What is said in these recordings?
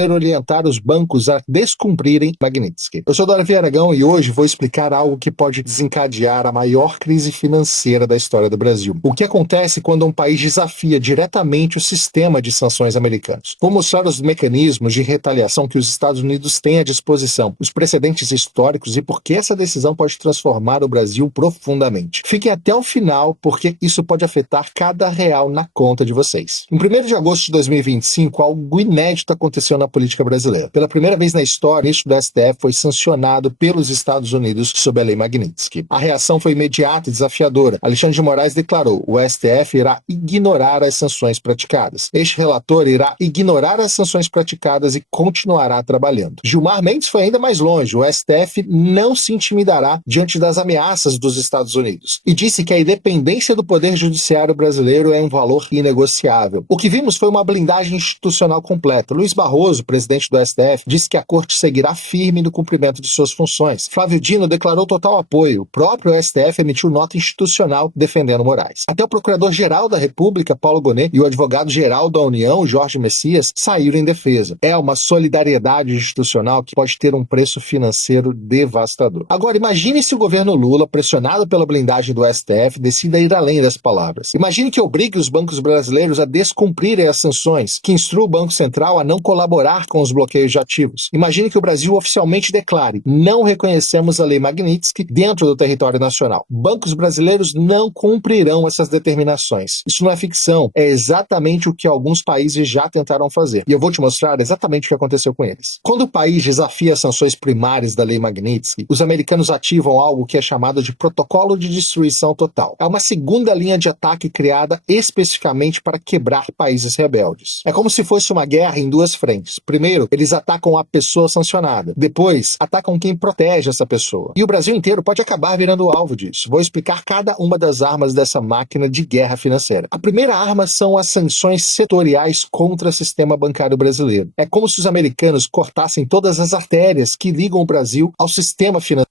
orientar os bancos a descumprirem Magnitsky. Eu sou Davi Aragão e hoje vou explicar algo que pode desencadear a maior crise financeira da história do Brasil. O que acontece quando um país desafia diretamente o sistema de sanções americanos. Vou mostrar os mecanismos de retaliação que os Estados Unidos têm à disposição, os precedentes históricos e por que essa decisão pode transformar o Brasil profundamente. Fiquem até o final porque isso pode afetar cada real na conta de vocês. Em 1º de agosto de 2025, algo inédito aconteceu na política brasileira. Pela primeira vez na história, o ministro do STF foi sancionado pelos Estados Unidos sob a Lei Magnitsky. A reação foi imediata e desafiadora. Alexandre de Moraes declarou: o STF irá ignorar as sanções praticadas. Este relator irá ignorar as sanções praticadas e continuará trabalhando. Gilmar Mendes foi ainda mais longe. O STF não se intimidará diante das ameaças dos Estados Unidos e disse que a independência do Poder Judiciário brasileiro é um valor inegociável. O que vimos foi uma blindagem institucional completa. Luiz Barroso, presidente do STF, disse que a Corte seguirá firme no cumprimento de suas funções. Flávio Dino declarou total apoio. O próprio STF emitiu nota institucional defendendo Moraes. Até o Procurador-Geral da República, Paulo Gonet, e o Advogado-Geral da União, Jorge Messias, saíram em defesa. É uma solidariedade institucional que pode ter um preço financeiro devastador. Agora, imagine se o governo Lula, pressionado pela blindagem do STF, decida ir além das palavras. Imagine que obrigue os bancos brasileiros a descumprirem as sanções, que instrua o Banco Central a não colaborar com os bloqueios de ativos. Imagine que o Brasil oficialmente declare: não reconhecemos a Lei Magnitsky dentro do território nacional. Bancos brasileiros não cumprirão essas determinações. Isso não é ficção, é exatamente o que alguns países já tentaram fazer. E eu vou te mostrar exatamente o que aconteceu com eles. Quando o país desafia as sanções primárias da Lei Magnitsky, os americanos ativam algo que é chamado de Protocolo de Destruição Total. É uma segunda linha de ataque criada especificamente para quebrar países rebeldes. É como se fosse uma guerra em duas frentes. Primeiro, eles atacam a pessoa sancionada. Depois, atacam quem protege essa pessoa. E o Brasil inteiro pode acabar virando alvo disso. Vou explicar cada uma das armas dessa máquina de guerra financeira. A primeira arma são as sanções setoriais contra o sistema bancário brasileiro. É como se os americanos cortassem todas as artérias que ligam o Brasil ao sistema financeiro.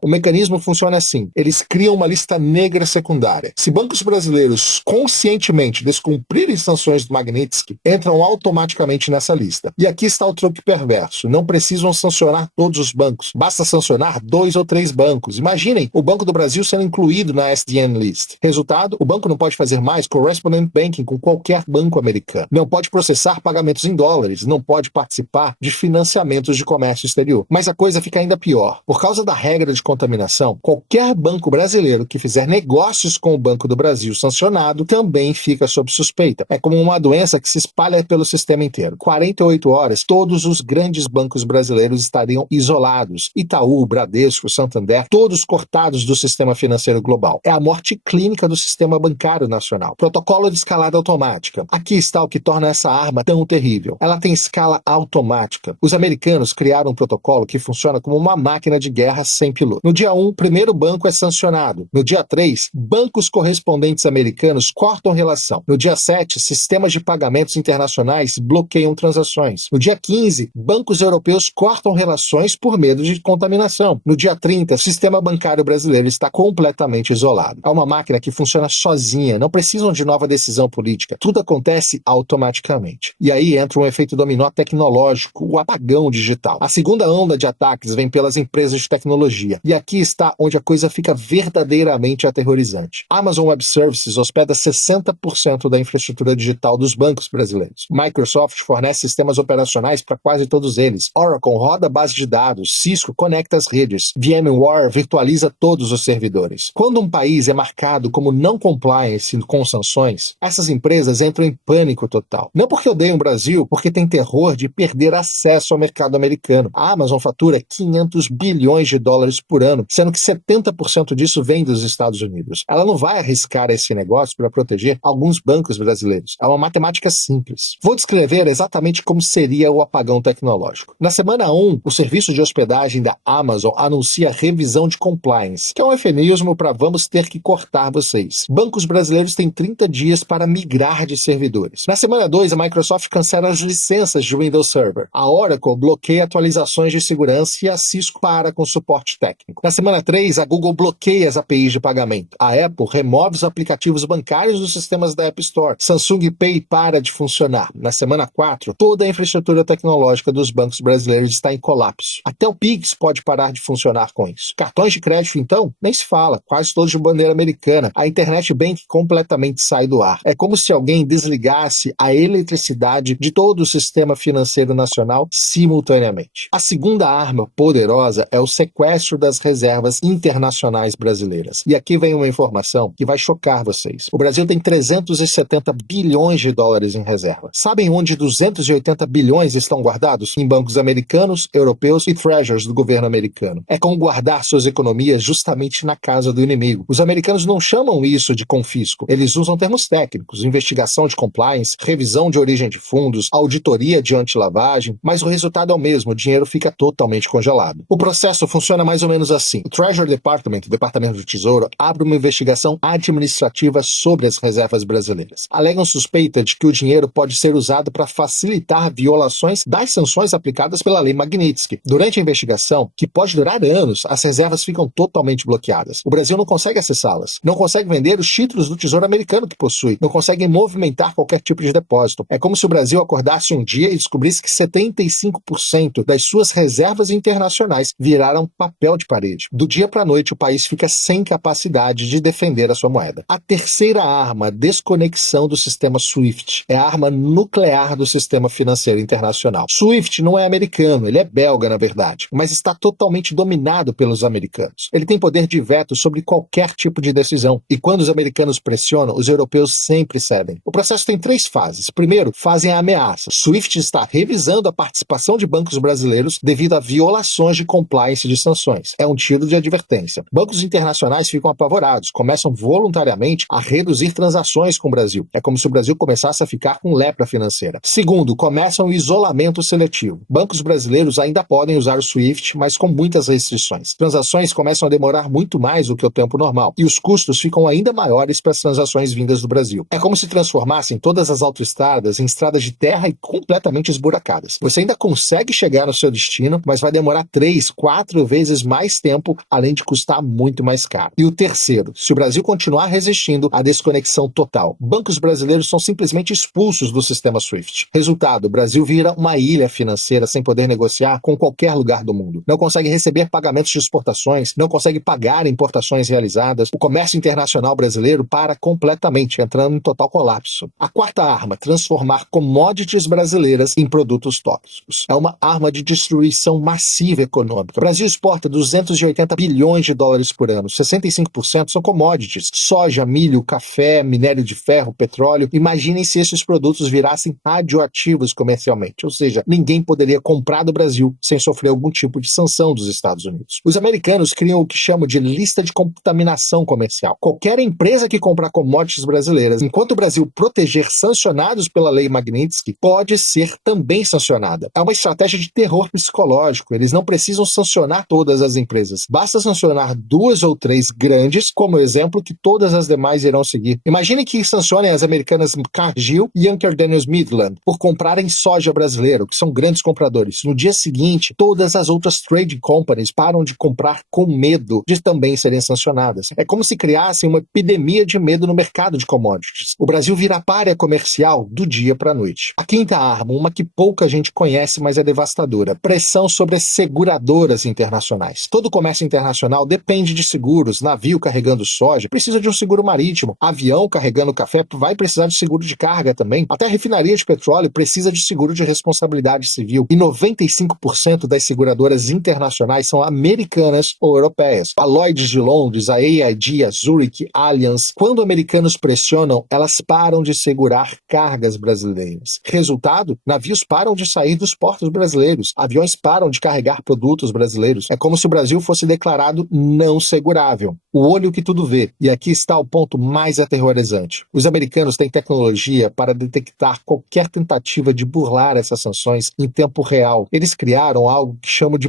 O mecanismo funciona assim: eles criam uma lista negra secundária. Se bancos brasileiros conscientemente descumprirem sanções do Magnitsky, entram automaticamente nessa lista. E aqui está o truque perverso: não precisam sancionar todos os bancos, basta sancionar 2 ou 3 bancos. Imaginem o Banco do Brasil sendo incluído na SDN List. Resultado: o banco não pode fazer mais correspondent banking com qualquer banco americano, não pode processar pagamentos em dólares, não pode participar de financiamentos de comércio exterior. Mas a coisa fica ainda pior. Por causa da regra de contaminação, qualquer banco brasileiro que fizer negócios com o Banco do Brasil sancionado também fica sob suspeita. É como uma doença que se espalha pelo sistema inteiro. 48 horas, todos os grandes bancos brasileiros estariam isolados. Itaú, Bradesco, Santander, todos cortados do sistema financeiro global. É a morte clínica do sistema bancário nacional. Protocolo de escalada automática. Aqui está o que torna essa arma tão terrível. Ela tem escala automática. Os americanos criaram um protocolo que funciona como uma máquina de guerra sem piloto. No dia 1, o primeiro banco é sancionado. No dia 3, bancos correspondentes americanos cortam relação. No dia 7, sistemas de pagamentos internacionais bloqueiam transações. No dia 15, bancos europeus cortam relações por medo de contaminação. No dia 30, o sistema bancário brasileiro está completamente isolado. É uma máquina que funciona sozinha, não precisam de nova decisão política. Tudo acontece automaticamente. E aí entra um efeito dominó tecnológico, o apagão digital. A segunda onda de ataques vem pelas empresas de tecnologia. E aqui está onde a coisa fica verdadeiramente aterrorizante. Amazon Web Services hospeda 60% da infraestrutura digital dos bancos brasileiros. Microsoft fornece sistemas operacionais para quase todos eles. Oracle roda base de dados. Cisco conecta as redes. VMware virtualiza todos os servidores. Quando um país é marcado como não compliance com sanções, essas empresas entram em pânico total. Não porque odeiam o Brasil, porque tem terror de perder acesso ao mercado americano. A Amazon fatura 500 bilhões de dólares por ano, sendo que 70% disso vem dos Estados Unidos. Ela não vai arriscar esse negócio para proteger alguns bancos brasileiros. É uma matemática simples. Vou descrever exatamente como seria o apagão tecnológico. Na semana 1, o serviço de hospedagem da Amazon anuncia revisão de compliance, que é um eufemismo para vamos ter que cortar vocês. Bancos brasileiros têm 30 dias para migrar de servidores. Na semana 2, a Microsoft cancela as licenças de Windows Server. A Oracle bloqueia atualizações de segurança e a Cisco para com suporte técnico. técnico. Na semana 3, a Google bloqueia as APIs de pagamento. A Apple remove os aplicativos bancários dos sistemas da App Store. Samsung Pay para de funcionar. Na semana 4, toda a infraestrutura tecnológica dos bancos brasileiros está em colapso. Até o Pix pode parar de funcionar com isso. Cartões de crédito, então, nem se fala, quase todos de bandeira americana. A Internet Bank completamente sai do ar. É como se alguém desligasse a eletricidade de todo o sistema financeiro nacional simultaneamente. A segunda arma poderosa é o sequestro das reservas internacionais brasileiras. E aqui vem uma informação que vai chocar vocês. O Brasil tem 370 bilhões de dólares em reserva. Sabem onde 280 bilhões estão guardados? Em bancos americanos, europeus e treasuries do governo americano. É como guardar suas economias justamente na casa do inimigo. Os americanos não chamam isso de confisco. Eles usam termos técnicos, investigação de compliance, revisão de origem de fundos, auditoria de antilavagem, mas o resultado é o mesmo, o dinheiro fica totalmente congelado. O processo funciona mais ou menos assim. O Treasury Department, o Departamento do Tesouro, abre uma investigação administrativa sobre as reservas brasileiras. Alegam suspeita de que o dinheiro pode ser usado para facilitar violações das sanções aplicadas pela Lei Magnitsky. Durante a investigação, que pode durar anos, as reservas ficam totalmente bloqueadas. O Brasil não consegue acessá-las, não consegue vender os títulos do Tesouro Americano que possui, não consegue movimentar qualquer tipo de depósito. É como se o Brasil acordasse um dia e descobrisse que 75% das suas reservas internacionais viraram papel de parede. Do dia para a noite, o país fica sem capacidade de defender a sua moeda. A terceira arma, a desconexão do sistema SWIFT, é a arma nuclear do sistema financeiro internacional. SWIFT não é americano, ele é belga, na verdade, mas está totalmente dominado pelos americanos. Ele tem poder de veto sobre qualquer tipo de decisão, e quando os americanos pressionam, os europeus sempre cedem. O processo tem 3 fases. Primeiro, fazem a ameaça. SWIFT está revisando a participação de bancos brasileiros devido a violações de compliance de sanções. É um tiro de advertência. Bancos internacionais ficam apavorados, começam voluntariamente a reduzir transações com o Brasil. É como se o Brasil começasse a ficar com lepra financeira. Segundo, começam o isolamento seletivo. Bancos brasileiros ainda podem usar o SWIFT, mas com muitas restrições. Transações começam a demorar muito mais do que o tempo normal, e os custos ficam ainda maiores para as transações vindas do Brasil. É como se transformassem todas as autoestradas em estradas de terra e completamente esburacadas. Você ainda consegue chegar no seu destino, mas vai demorar 3, 4 vezes mais tempo, além de custar muito mais caro. E o terceiro, se o Brasil continuar resistindo à desconexão total, bancos brasileiros são simplesmente expulsos do sistema SWIFT. Resultado, o Brasil vira uma ilha financeira sem poder negociar com qualquer lugar do mundo. Não consegue receber pagamentos de exportações, não consegue pagar importações realizadas, o comércio internacional brasileiro para completamente, entrando em total colapso. A quarta arma, transformar commodities brasileiras em produtos tóxicos. É uma arma de destruição massiva econômica. O Brasil exporta 280 bilhões de dólares por ano, 65% são commodities, soja, milho, café, minério de ferro, petróleo. Imaginem se esses produtos virassem radioativos comercialmente, ou seja, ninguém poderia comprar do Brasil sem sofrer algum tipo de sanção dos Estados Unidos. Os americanos criam o que chamam de lista de contaminação comercial. Qualquer empresa que comprar commodities brasileiras, enquanto o Brasil proteger sancionados pela Lei Magnitsky, pode ser também sancionada. É uma estratégia de terror psicológico. Eles não precisam sancionar todas as empresas. Basta sancionar 2 ou 3 grandes, como exemplo, que todas as demais irão seguir. Imagine que sancionem as americanas Cargill e Youngster Daniels Midland por comprarem soja brasileira, que são grandes compradores. No dia seguinte, todas as outras trade companies param de comprar com medo de também serem sancionadas. É como se criassem uma epidemia de medo no mercado de commodities. O Brasil vira párea comercial do dia para a noite. A quinta arma, uma que pouca gente conhece, mas é devastadora: pressão sobre as seguradoras internacionais. Todo comércio internacional depende de seguros. Navio carregando soja precisa de um seguro marítimo. Avião carregando café vai precisar de seguro de carga também. Até a refinaria de petróleo precisa de seguro de responsabilidade civil. E 95% das seguradoras internacionais são americanas ou europeias. A Lloyd's de Londres, a AIG, a Zurich, Allianz. Quando americanos pressionam, elas param de segurar cargas brasileiras. Resultado, navios param de sair dos portos brasileiros. Aviões param de carregar produtos brasileiros. É como se o Brasil fosse declarado não segurável. O olho que tudo vê. E aqui está o ponto mais aterrorizante. Os americanos têm tecnologia para detectar qualquer tentativa de burlar essas sanções em tempo real. Eles criaram algo que chamam de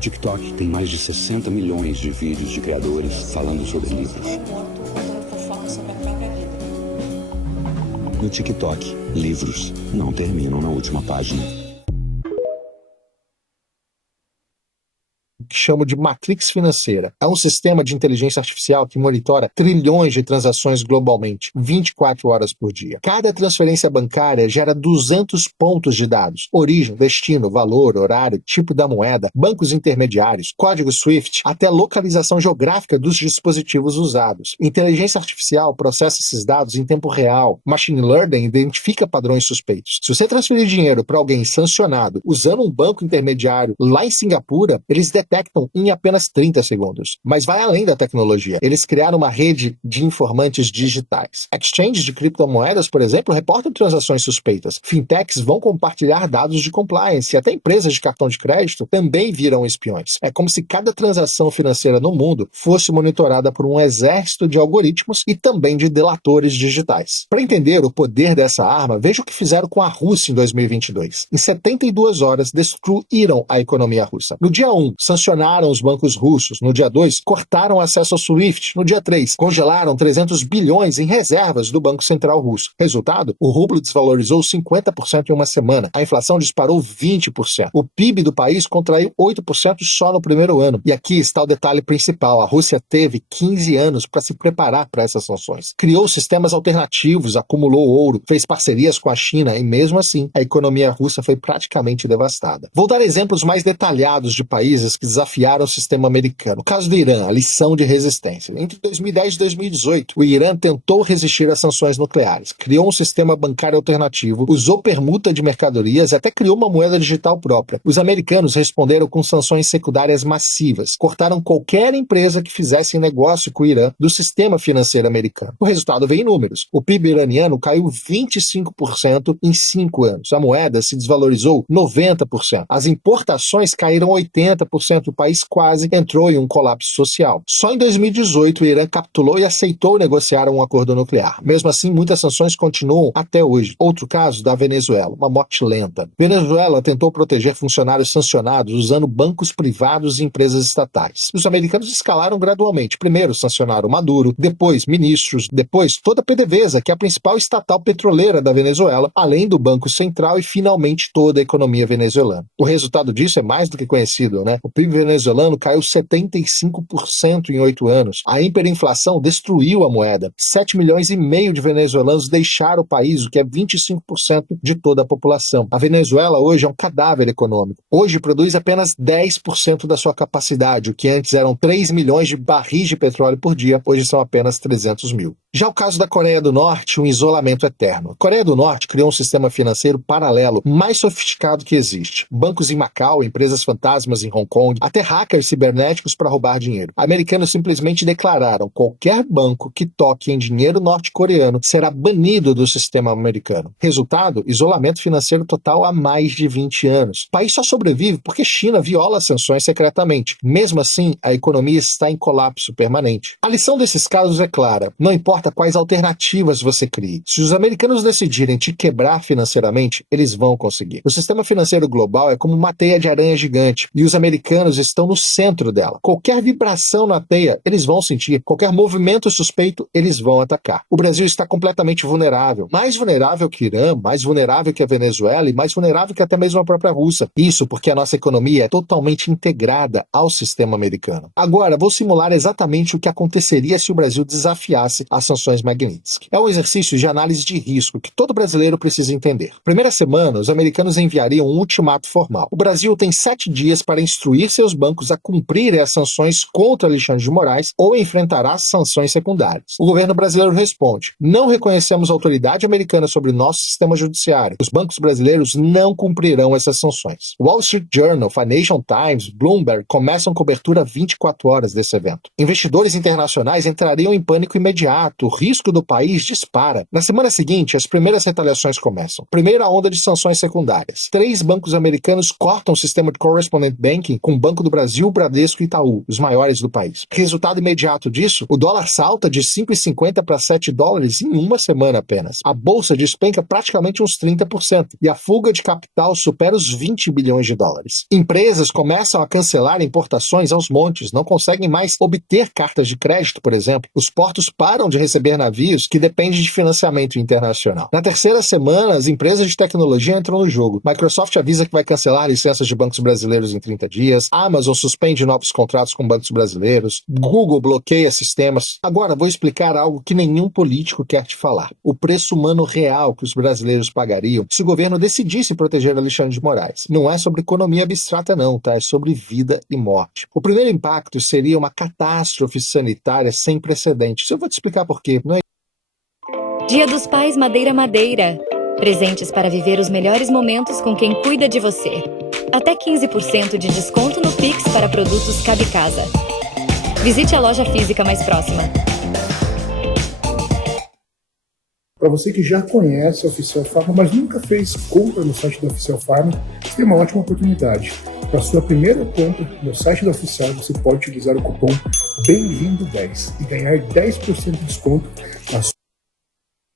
TikTok tem mais de 60 milhões de vídeos de criadores falando sobre livros. No TikTok, livros não terminam na última página. Que chamo de Matrix Financeira. É um sistema de inteligência artificial que monitora trilhões de transações globalmente, 24 horas por dia. Cada transferência bancária gera 200 pontos de dados: origem, destino, valor, horário, tipo da moeda, bancos intermediários, código SWIFT, até localização geográfica dos dispositivos usados. Inteligência artificial processa esses dados em tempo real. Machine Learning identifica padrões suspeitos. Se você transferir dinheiro para alguém sancionado usando um banco intermediário lá em Singapura, eles detectam em apenas 30 segundos. Mas vai além da tecnologia. Eles criaram uma rede de informantes digitais. Exchanges de criptomoedas, por exemplo, reportam transações suspeitas. Fintechs vão compartilhar dados de compliance e até empresas de cartão de crédito também viram espiões. É como se cada transação financeira no mundo fosse monitorada por um exército de algoritmos e também de delatores digitais. Para entender o poder dessa arma, veja o que fizeram com a Rússia em 2022. Em 72 horas, destruíram a economia russa. No dia 1, sancionaram os bancos russos. No dia 2, cortaram acesso ao SWIFT. No dia 3, congelaram 300 bilhões em reservas do Banco Central Russo. Resultado? O rublo desvalorizou 50% em uma semana. A inflação disparou 20%. O PIB do país contraiu 8% só no primeiro ano. E aqui está o detalhe principal. A Rússia teve 15 anos para se preparar para essas sanções. Criou sistemas alternativos, acumulou ouro, fez parcerias com a China e, mesmo assim, a economia russa foi praticamente devastada. Vou dar exemplos mais detalhados de países que desafiaram o sistema americano. O caso do Irã, a lição de resistência. Entre 2010 e 2018, o Irã tentou resistir às sanções nucleares, criou um sistema bancário alternativo, usou permuta de mercadorias e até criou uma moeda digital própria. Os americanos responderam com sanções secundárias massivas, cortaram qualquer empresa que fizesse negócio com o Irã do sistema financeiro americano. O resultado veio em números. O PIB iraniano caiu 25% em 5 anos. A moeda se desvalorizou 90%. As importações caíram 80%. O país quase entrou em um colapso social. Só em 2018 o Irã capitulou e aceitou negociar um acordo nuclear. Mesmo assim, muitas sanções continuam até hoje. Outro caso da Venezuela, uma morte lenta. Venezuela tentou proteger funcionários sancionados usando bancos privados e empresas estatais. Os americanos escalaram gradualmente. Primeiro sancionaram Maduro, depois ministros, depois toda a PDVSA, que é a principal estatal petroleira da Venezuela, além do Banco Central e finalmente toda a economia venezuelana. O resultado disso é mais do que conhecido, né? O PIB venezuelano caiu 75% em 8 anos. A hiperinflação destruiu a moeda. 7 milhões e meio de venezuelanos deixaram o país, o que é 25% de toda a população. A Venezuela hoje é um cadáver econômico. Hoje produz apenas 10% da sua capacidade, o que antes eram 3 milhões de barris de petróleo por dia, hoje são apenas 300 mil. Já o caso da Coreia do Norte, um isolamento eterno. A Coreia do Norte criou um sistema financeiro paralelo mais sofisticado que existe. Bancos em Macau, empresas fantasmas em Hong Kong, até hackers cibernéticos para roubar dinheiro. Americanos simplesmente declararam: qualquer banco que toque em dinheiro norte-coreano será banido do sistema americano. Resultado: isolamento financeiro total há mais de 20 anos. O país só sobrevive porque China viola as sanções secretamente. Mesmo assim, a economia está em colapso permanente. A lição desses casos é clara: não importa quais alternativas você crie. Se os americanos decidirem te quebrar financeiramente, eles vão conseguir. O sistema financeiro global é como uma teia de aranha gigante e os americanos estão no centro dela. Qualquer vibração na teia, eles vão sentir. Qualquer movimento suspeito, eles vão atacar. O Brasil está completamente vulnerável. Mais vulnerável que o Irã, mais vulnerável que a Venezuela e mais vulnerável que até mesmo a própria Rússia. Isso porque a nossa economia é totalmente integrada ao sistema americano. Agora, vou simular exatamente o que aconteceria se o Brasil desafiasse as sanções Magnitsky. É um exercício de análise de risco que todo brasileiro precisa entender. Primeira semana, os americanos enviariam um ultimato formal. O Brasil tem 7 dias para instruir seus bancos a cumprirem as sanções contra Alexandre de Moraes ou enfrentará sanções secundárias. O governo brasileiro responde: não reconhecemos autoridade americana sobre nosso sistema judiciário. Os bancos brasileiros não cumprirão essas sanções. Wall Street Journal, Financial Times, Bloomberg começam cobertura 24 horas desse evento. Investidores internacionais entrariam em pânico imediato. imediato, o risco do país dispara. Na semana seguinte, as primeiras retaliações começam. Primeira onda de sanções secundárias. 3 bancos americanos cortam o sistema de correspondent banking com o Banco do Brasil, Bradesco e Itaú, os maiores do país. Resultado imediato disso, o dólar salta de 5,50 para 7 dólares em uma semana apenas. A bolsa despenca praticamente uns 30% e a fuga de capital supera os 20 bilhões de dólares. Empresas começam a cancelar importações aos montes, não conseguem mais obter cartas de crédito, por exemplo. Os portos param de receber navios que dependem de financiamento internacional. Na terceira semana, as empresas de tecnologia entram no jogo. Microsoft avisa que vai cancelar licenças de bancos brasileiros em 30 dias. Amazon suspende novos contratos com bancos brasileiros. Google bloqueia sistemas. Agora, vou explicar algo que nenhum político quer te falar. O preço humano real que os brasileiros pagariam se o governo decidisse proteger Alexandre de Moraes. Não é sobre economia abstrata não, tá? É sobre vida e morte. O primeiro impacto seria uma catástrofe sanitária sem precedentes. Eu vou te explicar por quê. Não é Dia dos Pais Madeira Madeira. Presentes para viver os melhores momentos com quem cuida de você. Até 15% de desconto no Pix para produtos Cabe Casa. Visite a loja física mais próxima. Para você que já conhece a Oficial Farma, mas nunca fez compra no site da Oficial Farma, você tem uma ótima oportunidade. Para sua primeira compra no site da Oficial, você pode utilizar o cupom BEM-VINDO10 e ganhar 10% de desconto na sua.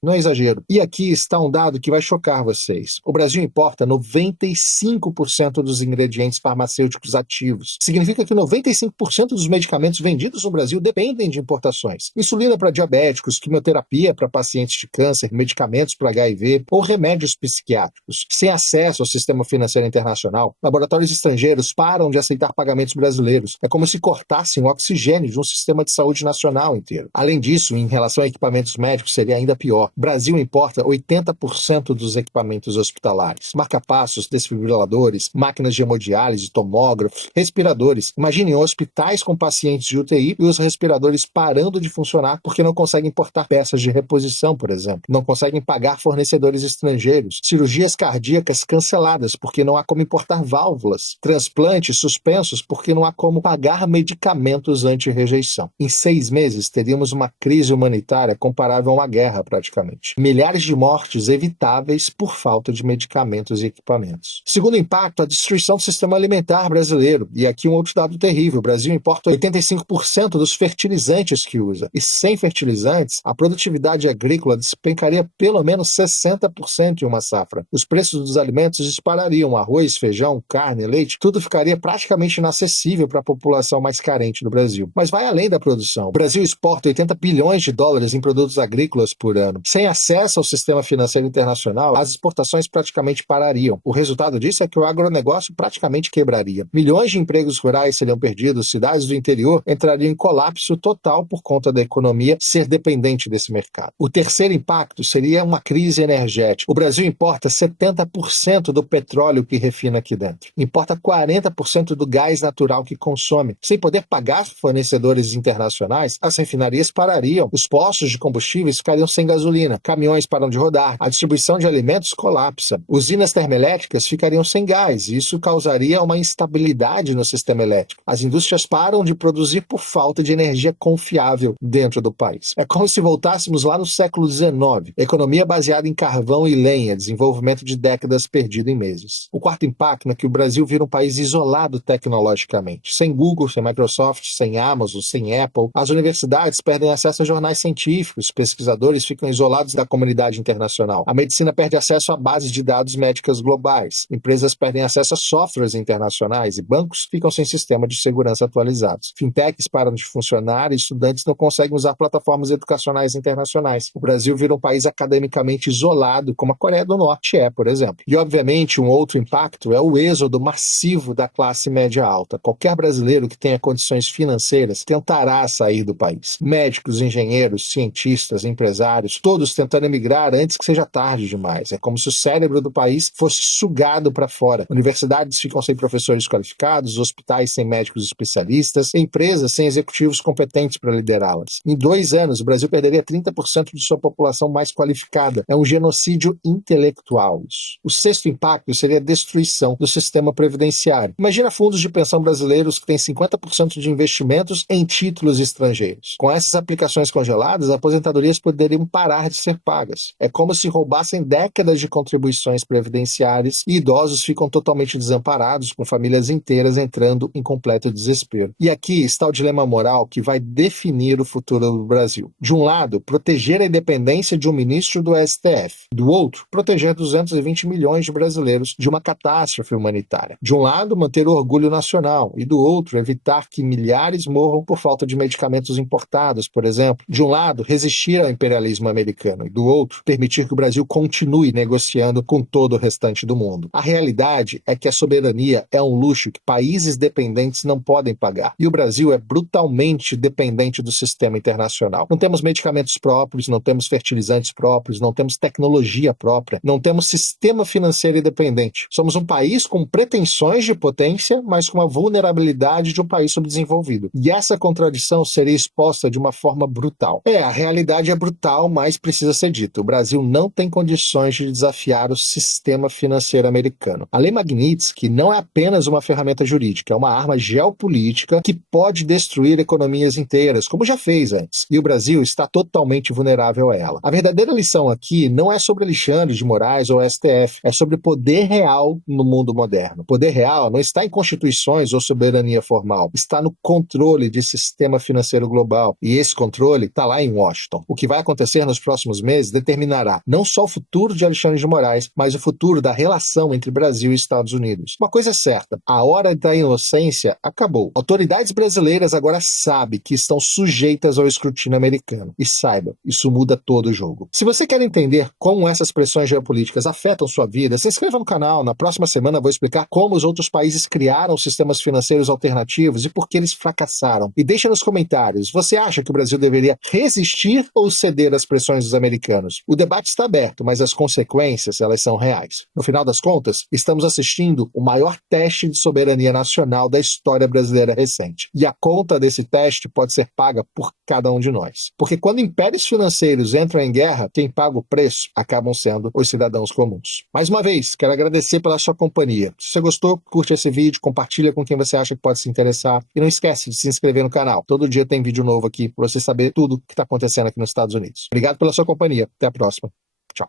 Não é exagero. E aqui está um dado que vai chocar vocês. O Brasil importa 95% dos ingredientes farmacêuticos ativos. Significa que 95% dos medicamentos vendidos no Brasil dependem de importações. Insulina para diabéticos, quimioterapia para pacientes de câncer, medicamentos para HIV ou remédios psiquiátricos. Sem acesso ao sistema financeiro internacional, laboratórios estrangeiros param de aceitar pagamentos brasileiros. É como se cortassem o oxigênio de um sistema de saúde nacional inteiro. Além disso, em relação a equipamentos médicos, seria ainda pior. O Brasil importa 80% dos equipamentos hospitalares. Marca-passos, desfibriladores, máquinas de hemodiálise, tomógrafos, respiradores. Imaginem hospitais com pacientes de UTI e os respiradores parando de funcionar porque não conseguem importar peças de reposição, por exemplo. Não conseguem pagar fornecedores estrangeiros. Cirurgias cardíacas canceladas porque não há como importar válvulas. Transplantes suspensos porque não há como pagar medicamentos anti-rejeição. Em 6 meses, teríamos uma crise humanitária comparável a uma guerra, praticamente. Milhares de mortes evitáveis por falta de medicamentos e equipamentos. Segundo impacto, a destruição do sistema alimentar brasileiro. E aqui um outro dado terrível. O Brasil importa 85% dos fertilizantes que usa. E sem fertilizantes, a produtividade agrícola despencaria pelo menos 60% em uma safra. Os preços dos alimentos disparariam. Arroz, feijão, carne, leite, tudo ficaria praticamente inacessível para a população mais carente do Brasil. Mas vai além da produção. O Brasil exporta 80 bilhões de dólares em produtos agrícolas por ano. Sem acesso ao sistema financeiro internacional, as exportações praticamente parariam. O resultado disso é que o agronegócio praticamente quebraria. Milhões de empregos rurais seriam perdidos, cidades do interior entrariam em colapso total por conta da economia ser dependente desse mercado. O terceiro impacto seria uma crise energética. O Brasil importa 70% do petróleo que refina aqui dentro. Importa 40% do gás natural que consome. Sem poder pagar fornecedores internacionais, as refinarias parariam. Os postos de combustíveis ficariam sem gasolina. Caminhões param de rodar, a distribuição de alimentos colapsa, usinas termoelétricas ficariam sem gás, e isso causaria uma instabilidade no sistema elétrico. As indústrias param de produzir por falta de energia confiável dentro do país. É como se voltássemos lá no século XIX, economia baseada em carvão e lenha, desenvolvimento de décadas perdido em meses. O quarto impacto é que o Brasil vira um país isolado tecnologicamente, sem Google, sem Microsoft, sem Amazon, sem Apple. As universidades perdem acesso a jornais científicos, pesquisadores ficam isolados da comunidade internacional. A medicina perde acesso a bases de dados médicas globais. Empresas perdem acesso a softwares internacionais e bancos ficam sem sistema de segurança atualizados. Fintechs param de funcionar e estudantes não conseguem usar plataformas educacionais internacionais. O Brasil vira um país academicamente isolado, como a Coreia do Norte é, por exemplo. E, obviamente, um outro impacto é o êxodo massivo da classe média alta. Qualquer brasileiro que tenha condições financeiras tentará sair do país. Médicos, engenheiros, cientistas, empresários, todos todos tentando emigrar antes que seja tarde demais. É como se o cérebro do país fosse sugado para fora. Universidades ficam sem professores qualificados, hospitais sem médicos especialistas, empresas sem executivos competentes para liderá-las. Em 2 anos, o Brasil perderia 30% de sua população mais qualificada. É um genocídio intelectual isso. O sexto impacto seria a destruição do sistema previdenciário. Imagina fundos de pensão brasileiros que têm 50% de investimentos em títulos estrangeiros. Com essas aplicações congeladas, aposentadorias poderiam parar de ser pagas. É como se roubassem décadas de contribuições previdenciárias e idosos ficam totalmente desamparados, com famílias inteiras entrando em completo desespero. E aqui está o dilema moral que vai definir o futuro do Brasil. De um lado, proteger a independência de um ministro do STF. Do outro, proteger 220 milhões de brasileiros de uma catástrofe humanitária. De um lado, manter o orgulho nacional. E do outro, evitar que milhares morram por falta de medicamentos importados, por exemplo. De um lado, resistir ao imperialismo americano. E do outro, permitir que o Brasil continue negociando com todo o restante do mundo. A realidade é que a soberania é um luxo que países dependentes não podem pagar. E o Brasil é brutalmente dependente do sistema internacional. Não temos medicamentos próprios, não temos fertilizantes próprios, não temos tecnologia própria, não temos sistema financeiro independente. Somos um país com pretensões de potência, mas com a vulnerabilidade de um país subdesenvolvido. E essa contradição seria exposta de uma forma brutal. A realidade é brutal, mas precisa ser dito. O Brasil não tem condições de desafiar o sistema financeiro americano. A Lei Magnitsky não é apenas uma ferramenta jurídica, é uma arma geopolítica que pode destruir economias inteiras, como já fez antes. E o Brasil está totalmente vulnerável a ela. A verdadeira lição aqui não é sobre Alexandre de Moraes ou STF, é sobre poder real no mundo moderno. Poder real não está em constituições ou soberania formal, está no controle de sistema financeiro global. E esse controle está lá em Washington. O que vai acontecer nos próximos meses determinará não só o futuro de Alexandre de Moraes, mas o futuro da relação entre Brasil e Estados Unidos. Uma coisa é certa, a hora da inocência acabou. Autoridades brasileiras agora sabem que estão sujeitas ao escrutínio americano. E saiba, isso muda todo o jogo. Se você quer entender como essas pressões geopolíticas afetam sua vida, se inscreva no canal. Na próxima semana eu vou explicar como os outros países criaram sistemas financeiros alternativos e por que eles fracassaram. E deixa nos comentários, você acha que o Brasil deveria resistir ou ceder às pressões dos americanos? O debate está aberto, mas as consequências, elas são reais. No final das contas, estamos assistindo o maior teste de soberania nacional da história brasileira recente. E a conta desse teste pode ser paga por cada um de nós. Porque quando impérios financeiros entram em guerra, quem paga o preço acabam sendo os cidadãos comuns. Mais uma vez, quero agradecer pela sua companhia. Se você gostou, curte esse vídeo, compartilha com quem você acha que pode se interessar e não esquece de se inscrever no canal. Todo dia tem vídeo novo aqui para você saber tudo o que está acontecendo aqui nos Estados Unidos. Obrigado pela sua companhia. Até a próxima. Tchau.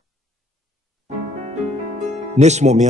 Nesse momento,